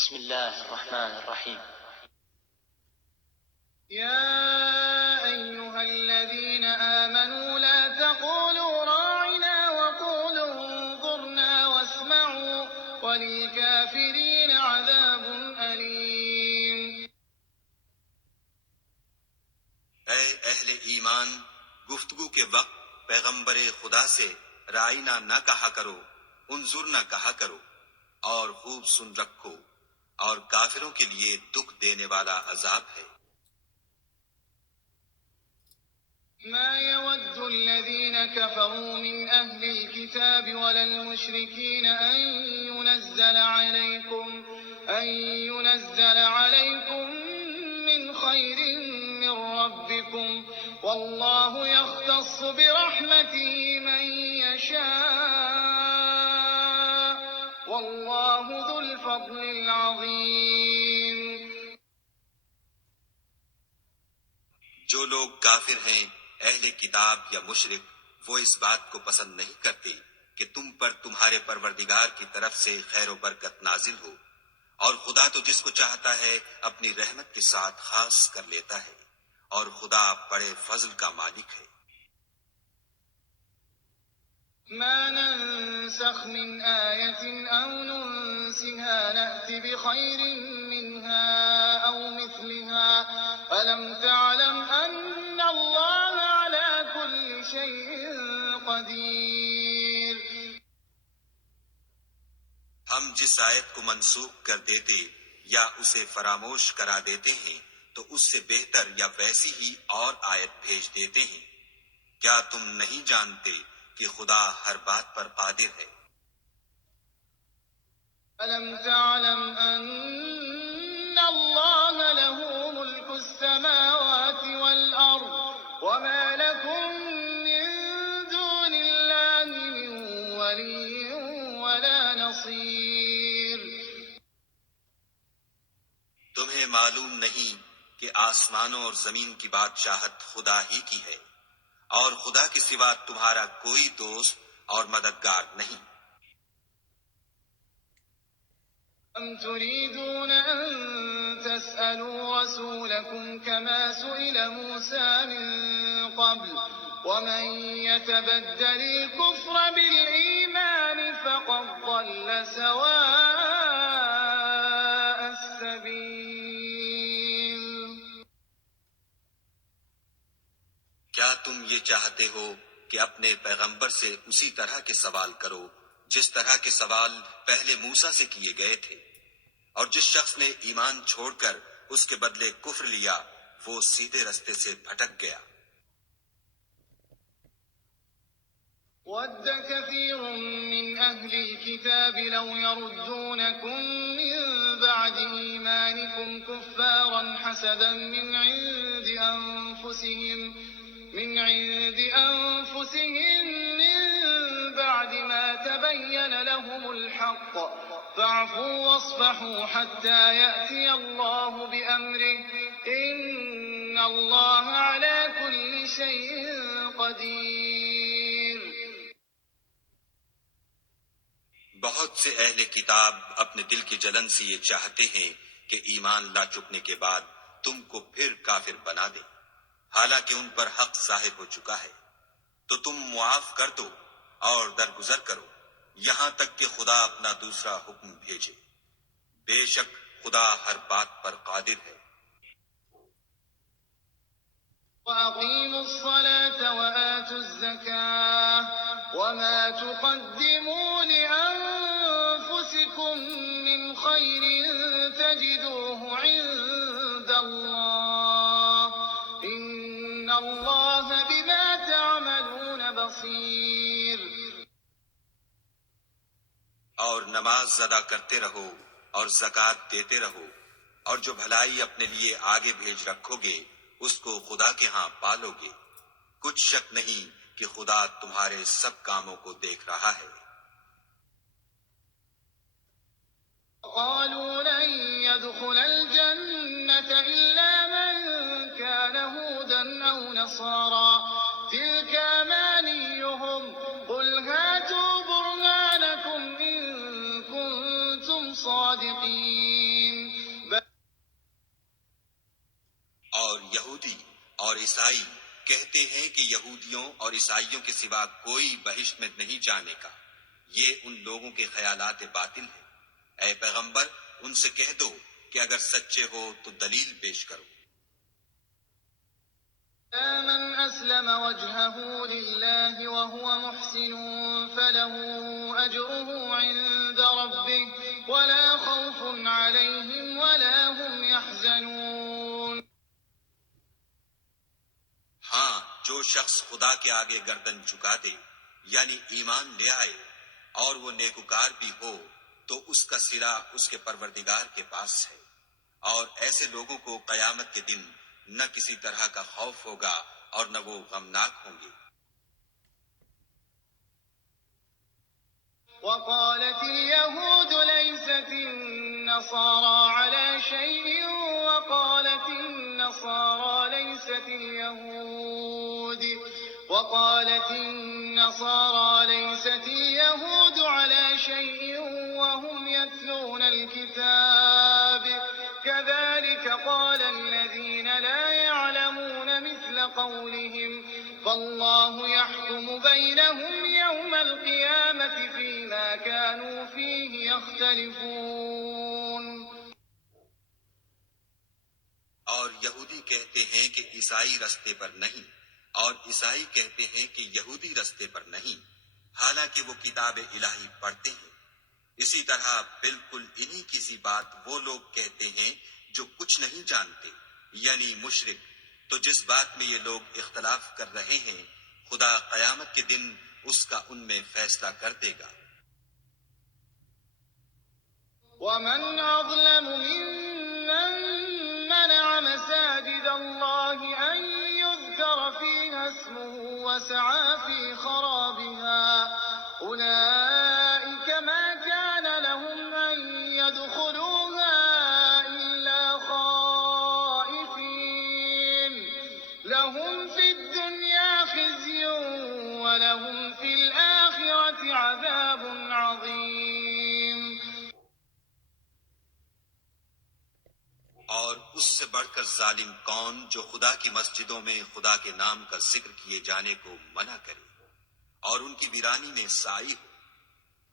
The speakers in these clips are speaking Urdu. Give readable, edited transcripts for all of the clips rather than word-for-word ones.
بسم الله الرحمن الرحيم. يا أيها الذين آمنوا لا تقولوا راعنا وقولوا انظرنا واسمعوا وللكافرين عذاب أليم. اے اہل ایمان، گفتگو کے وقت پیغمبر خدا سے رائنا نہ کہا کرو، انظرنا کہا کرو، اور خوب سن رکھو، اور کافروں کے لیے دکھ دینے والا عذاب ہے۔ ما يود الذين كفروا من أهل الكتاب ولا المشركين أن ينزل عليكم من خير من ربكم والله يختص برحمته من يشاء والله ذو الفضل العظيم. جو لوگ کافر ہیں، اہل کتاب یا مشرک، وہ اس بات کو پسند نہیں کرتے کہ تم پر تمہارے پروردگار کی طرف سے خیر و برکت نازل ہو، اور خدا تو جس کو چاہتا ہے اپنی رحمت کے ساتھ خاص کر لیتا ہے، اور خدا بڑے فضل کا مالک ہے۔ ما ننسخ من آية أو ننسها نأت بخير منها أو مثلها ألم تعلم أن الله على كل شيء قدير. ہم جس آیت کو منسوخ کر دیتے یا اسے فراموش کرا دیتے ہیں تو اس سے بہتر یا ویسی ہی اور آیت بھیج دیتے ہیں۔ کیا تم نہیں جانتے کہ خدا ہر بات پر قادر ہے؟ ألم تعلم أن الله له ملك السماوات والأرض وما لكم من دون الله من ولي ولا نصير. تمہیں معلوم نہیں کہ آسمانوں اور زمین کی بادشاہت خدا ہی کی ہے، اور خدا کے سوا تمہارا کوئی دوست اور مددگار نہیں۔ أم تريدون أن تسألوا رسولكم كما سئل موسى من قبل ومن يتبدل الكفر بالإيمان فقد ضل سواء السبيل. کیا تم یہ چاہتے ہو کہ اپنے پیغمبر سے اسی طرح کے سوال کرو جس طرح کے سوال پہلے موسیٰ سے کیے گئے تھے، اور جس شخص نے ایمان چھوڑ کر اس کے بدلے کفر لیا وہ سیدھے رستے سے بھٹک گیا۔ ود كثير من أهل الكتاب لو يردونكم من بعد إيمانكم كفارا حسدا من عند أنفسهم من بعد ما تبين لهم الحق فاعفوا واصفحوا حتى يأتي الله بأمره إن الله على كل شيء قدير. بہت سے اہل کتاب اپنے دل کی جلن سے یہ چاہتے ہیں کہ ایمان لا چکنے کے بعد تم کو پھر کافر بنا دیں، حالانکہ ان پر حق ظاہر ہو چکا ہے، تو تم معاف کر دو اور درگزر کرو یہاں تک کہ خدا اپنا دوسرا حکم بھیجے۔ بے شک خدا ہر بات پر قادر ہے۔ وَأَقِيمُوا الصَّلَاةَ وَآتُوا الزَّكَاةَ وَمَا تُقَدِّمُوا لِأَنفُسِكُم مِّنْ خَيْرٍ تَجِدُوهُ عِندَ اللَّهِ إِنَّ اللَّهَ بِمَا تَعْمَلُونَ بَصِيرٌ. اور نماز ادا کرتے رہو اور زکوٰۃ دیتے رہو، اور جو بھلائی اپنے لیے آگے بھیج رکھو گے اس کو خدا کے ہاں پالو گے، کچھ شک نہیں کہ خدا تمہارے سب کاموں کو دیکھ رہا ہے۔ قالوا لن يدخل الجنة إلا من كان هودا أو نصارى تلك أمانيهم قل هاتوا برهانكم إن كنتم صادقين. عیسائی کہتے ہیں کہ یہودیوں اور عیسائیوں کے سوا کوئی بہشت میں نہیں جانے کا، یہ ان لوگوں کے خیالات باطل ہیں۔ اے پیغمبر ان سے کہہ دو کہ اگر سچے ہو تو دلیل پیش کرو۔ من أسلم وجهه لله وهو محسن فله أجره عند ربه ولا خوف عليهم ولا هم يحزنون۔ ہاں، جو شخص خدا کے آگے گردن جھکا دے یعنی ایمان لے آئے اور وہ نیکوکار بھی ہو تو اس کا صلہ اس کے پروردگار کے پاس ہے، اور ایسے لوگوں کو قیامت کے دن نہ کسی طرح کا خوف ہوگا اور نہ وہ غمناک ہوں گے۔ وقالت اليهود ليست النصارى على شيء وقالت النصارى ليست اليهود على شيء وهم يتلون الكتاب كذلك قال الذين لا يعلمون مثل قولهم فالله يحكم بينهم يوم القيامة فيما كانوا فيه يختلفون۔ اور یہودی کہتے ہیں کہ عیسائی رستے پر نہیں، اور عیسائی کہتے ہیں کہ یہودی رستے پر نہیں، حالانکہ وہ کتاب الہی پڑھتے ہیں۔ اسی طرح بالکل انہی کی سی بات وہ لوگ کہتے ہیں جو کچھ نہیں جانتے، یعنی مشرک۔ تو جس بات میں یہ لوگ اختلاف کر رہے ہیں خدا قیامت کے دن اس کا ان میں فیصلہ کر دے گا۔ ومن أظلم ممن منع مساجد الله أن يذكر فيها اسمه وسعى في خرابها أولئك ما كان لهم أن يدخلوها إلا خائفين لهم في الدنيا خزي ولهم في الآخرة عذاب عظيم۔ اور اس سے بڑھ کر ظالم کون جو خدا کی مسجدوں میں خدا کے نام کا ذکر کیے جانے کو منع کرے اور ان کی ویرانی میں سائی ہو،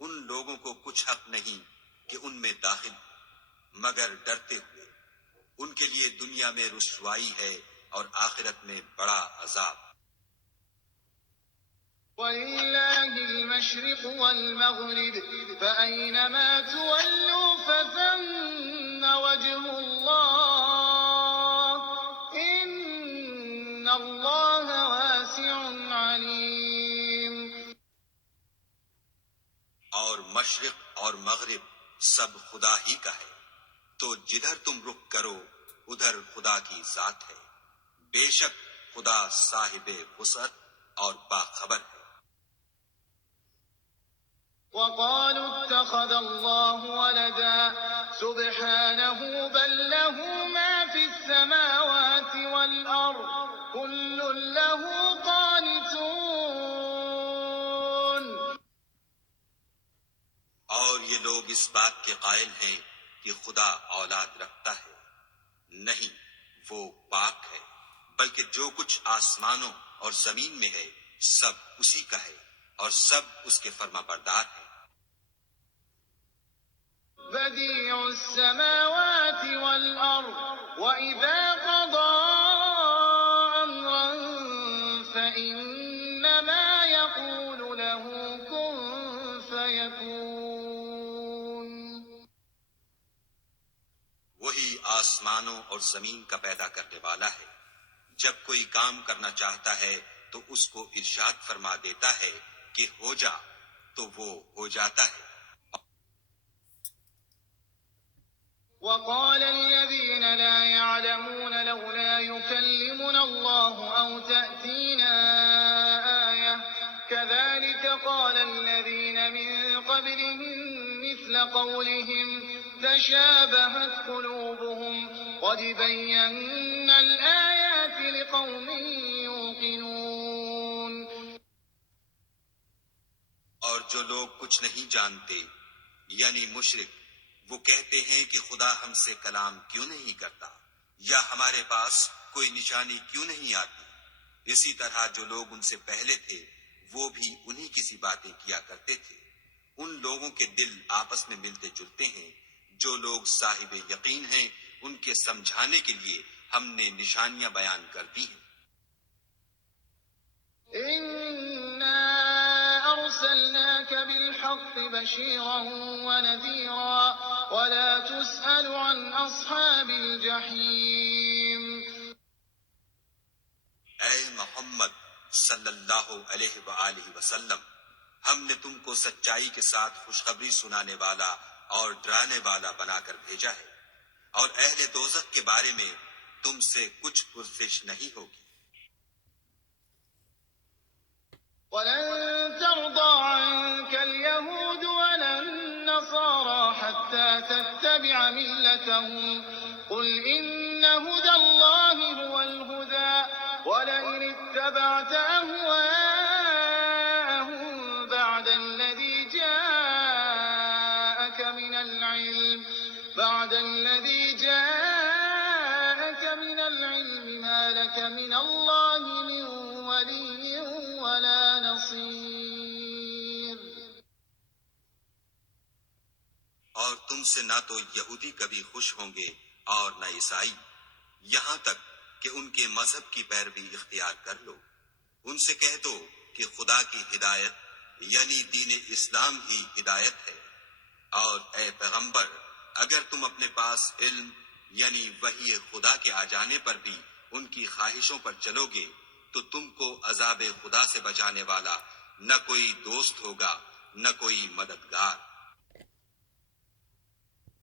ان لوگوں کو کچھ حق نہیں کہ ان میں داخل ہو مگر ڈرتے ہوئے، ان کے لیے دنیا میں رسوائی ہے اور آخرت میں بڑا عذاب۔ وَلِلَّهِ الْمَشْرِقُ وَالْمَغْرِبُ فَأَيْنَمَا تُوَلُّوا فَثَمَّ وَجْهُ اللَّهِ إِنَّ اللَّهَ وَاسِعٌ عَلِيمٌ۔ اور مشرق اور مغرب سب خدا ہی کا ہے، تو جدھر تم رخ کرو ادھر خدا کی ذات ہے، بے شک خدا صاحب وسعت اور باخبر ہے۔ وقالوا اتخذ الله ولدا سبحانه بل له ما في السماوات والأرض كل له قانتون۔ اور یہ لوگ اس بات کے قائل ہیں کہ خدا اولاد رکھتا ہے، نہیں، وہ پاک ہے، بلکہ جو کچھ آسمانوں اور زمین میں ہے سب اسی کا ہے اور سب اس کے فرما بردار ہیں۔ بديع السماوات والأرض وإذا قضى أمرا فإنما يقول له كن فيكون۔ وہی آسمانوں اور زمین کا پیدا کرنے والا ہے، جب کوئی کام کرنا چاہتا ہے تو اس کو ارشاد فرما دیتا ہے کہ ہو جا، تو وہ ہو جاتا ہے۔ وقال الذين لا يعلمون لولا يكلمنا الله أو تأتينا آية كذلك قال الذين من قبلهم مثل قولهم تشابهت قلوبهم قد بينا الآيات لقوم يوقنون۔ اور جو لوگ کچھ نہیں جانتے یعنی مشرک، وہ کہتے ہیں کہ خدا ہم سے کلام کیوں نہیں کرتا، یا ہمارے پاس کوئی نشانی کیوں نہیں آتی؟ اسی طرح جو لوگ ان سے پہلے تھے وہ بھی انہی کسی باتیں کیا کرتے تھے۔ ان لوگوں کے دل آپس میں ملتے جلتے ہیں۔ جو لوگ صاحب یقین ہیں ان کے سمجھانے کے لیے ہم نے نشانیاں بیان کر دی ہیں۔ إنا أرسلناك بالحق بشيرا ونذيرا ولا تسأل عن أصحاب الجحيم۔ اے محمد صلی اللہ علیہ وآلہ وسلم، ہم نے تم کو سچائی کے ساتھ خوشخبری سنانے والا اور ڈرانے والا بنا کر بھیجا ہے، اور اہل دوزخ کے بارے میں تم سے کچھ پرسش نہیں ہوگی۔ ولن ترضى عنك اليهود ولا النصارى حتى تتبع ملتهم قل إن هدى الله هو الهدى ولئن اتبعت أهواءهم بعد الذي جاءك من العلم ما لك من الله من ولي ولا نصير۔ اور تم سے نہ تو یہودی کبھی خوش ہوں گے اور نہ عیسائی، یہاں تک کہ ان کے مذہب کی پیروی اختیار کر لو۔ ان سے کہہ دو کہ خدا کی ہدایت یعنی دین اسلام ہی ہدایت ہے، اور اے پیغمبر اگر تم اپنے پاس علم یعنی وحی خدا کے آ جانے پر بھی ان کی خواہشوں پر چلو گے تو تم کو عذاب خدا سے بچانے والا نہ کوئی دوست ہوگا نہ کوئی مددگار۔